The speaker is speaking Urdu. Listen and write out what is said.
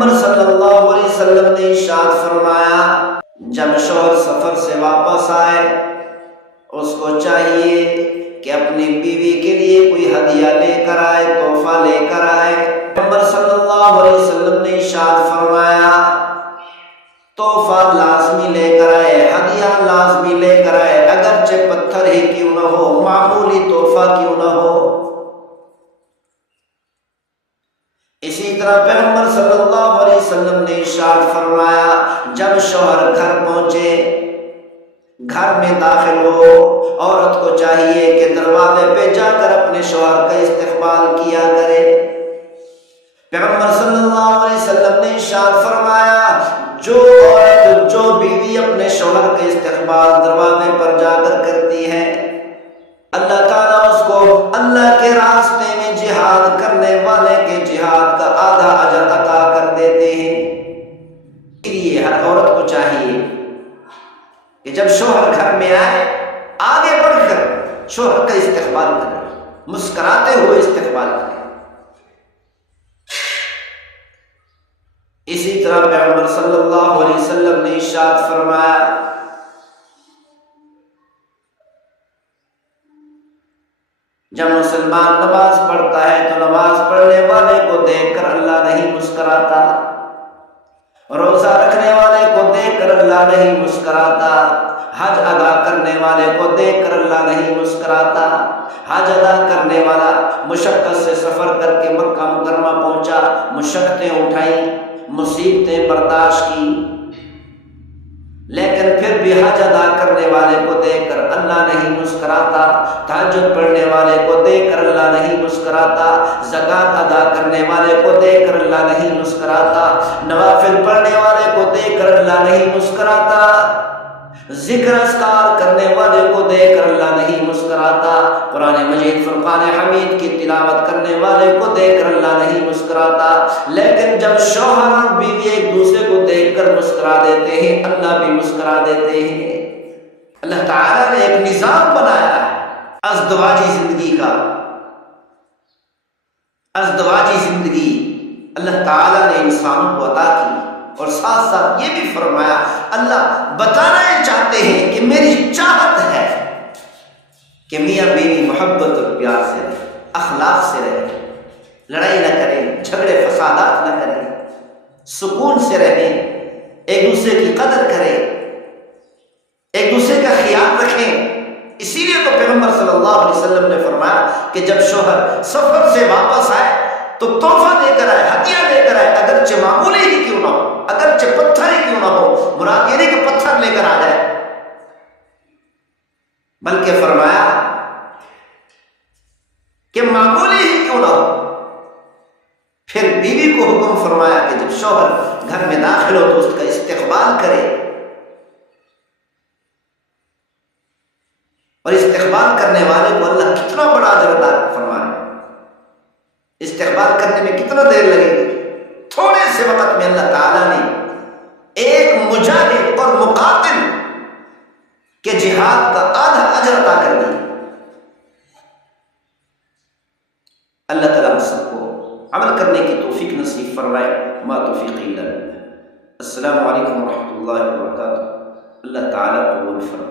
پیغمبر صلی اللہ علیہ وسلم نے ارشاد فرمایا جب شوہر سفر سے واپس آئے اس کو چاہیے کہ اپنی بیوی کے لیے کوئی ہدیہ لے کر آئے، تحفہ لے کر آئے۔ پیغمبر صلی اللہ علیہ وسلم نے ارشاد فرمایا تحفہ لازمی لے کر آئے، ہدیہ لازمی لے کر آئے، اگرچہ پتھر ہی کیوں نہ ہو، معمولی تحفہ کیوں نہ ہو۔ اسی طرح پیغمبر صلی اللہ علیہ وسلم نے ارشاد فرمایا جب شوہر گھر پہنچے، گھر میں داخل ہو، عورت کو چاہیے کہ دروازے پہ جا کر اپنے شوہر کا استقبال کیا کرے۔ پیغمبر صلی اللہ علیہ وسلم نے ارشاد فرمایا جو عورت، جو بیوی اپنے شوہر کا استقبال دروازے پر جا کر کرتی ہے، اللہ تعالیٰ اس کو اللہ کے راستے میں جہاد کرنے والے کے جہاد کا آدھا اجر عطا کر دیتے ہیں۔ اس لیے ہر عورت کو چاہیے کہ جب شوہر گھر میں آئے آگے بڑھ کر شوہر کا استقبال کرے، مسکراتے ہوئے استقبال کرے۔ اسی طرح پیغمبر صلی اللہ علیہ وسلم نے ارشاد فرمایا جب مسلمان نماز پڑھتا ہے تو نماز پڑھنے والے کو دیکھ کر اللہ نہیں مسکراتا، روزہ رکھنے والے کو دیکھ کر اللہ نہیں مسکراتا، حج ادا کرنے والے کو دیکھ کر اللہ نہیں مسکراتا۔ حج ادا کرنے والا مشقت سے سفر کر کے مکہ مکرمہ پہنچا، مشقتیں اٹھائیں، مصیبتیں برداشت کی، لیکن پھر بھی حج ادا کرنے والے کو دیکھ کر اللہ نہیں مسکراتا، تہجد پڑھنے والے کو دیکھ کر اللہ نہیں مسکراتا، زکوٰۃ ادا کرنے والے کو دیکھ کر اللہ نہیں مسکراتا، نوافل پڑھنے والے کو دیکھ کر اللہ نہیں مسکراتا، ذکر اذکار کرنے والے کو دیکھ کر اللہ نہیں مسکراتا، قرآن مجید فرقان حمید کی تلاوت کرنے والے کو دیکھ کر اللہ نہیں مسکراتا۔ لیکن جب شوہر اور بیوی ایک دوسرے کو دیکھ کر مسکرا دیتے ہیں، اللہ بھی مسکرا دیتے ہیں۔ اللہ تعالیٰ نے ایک نظام بنایا ہے ازدواجی زندگی کا، ازدواجی زندگی اللہ تعالیٰ نے انسانوں کو عطا کی، اور ساتھ ساتھ یہ بھی فرمایا اللہ بتانا یہ چاہتے ہیں کہ میری چاہت ہے کہ میاں بیوی محبت اور پیار سے رہے، اخلاق سے رہے، لڑائی نہ کریں، جھگڑے فسادات نہ کریں، سکون سے رہیں، ایک دوسرے کی قدر کریں، ایک دوسرے کا خیال رکھیں۔ اسی لیے تو پیغمبر صلی اللہ علیہ وسلم نے فرمایا کہ جب شوہر سفر سے واپس آئے تو تحفہ لے کر آئے، ہدیہ لے کر آئے، اگرچہ معمولی ہی کیوں نہ ہو، اگرچہ پتھر ہی کیوں نہ ہو، مراد یہ نہیں کہ پتھر لے کر آ جائے، بلکہ فرمایا کہ معمولی ہی کیوں نہ ہو۔ پھر بیوی کو حکم فرمایا کہ جب شوہر گھر میں داخل ہو تو اس کا استقبال کرے، اور استقبال کرنے والے کو اللہ کتنا بڑا اجر عطا فرمائے۔ استقبال کرنے میں کتنا دیر لگے گی؟ تھوڑے سے وقت میں اللہ تعالیٰ نے ایک مجاہد اور مقاتل کے جہاد کا آدھا اجر عطا کر دیا۔ اللہ تعالیٰ ہم سب کو عمل کرنے کی توفیق نصیب فرمائے۔ ما توفیق الا باللہ۔ السلام علیکم ورحمۃ اللہ وبرکاتہ۔ اللہ تعالیٰ قبول فرمائے۔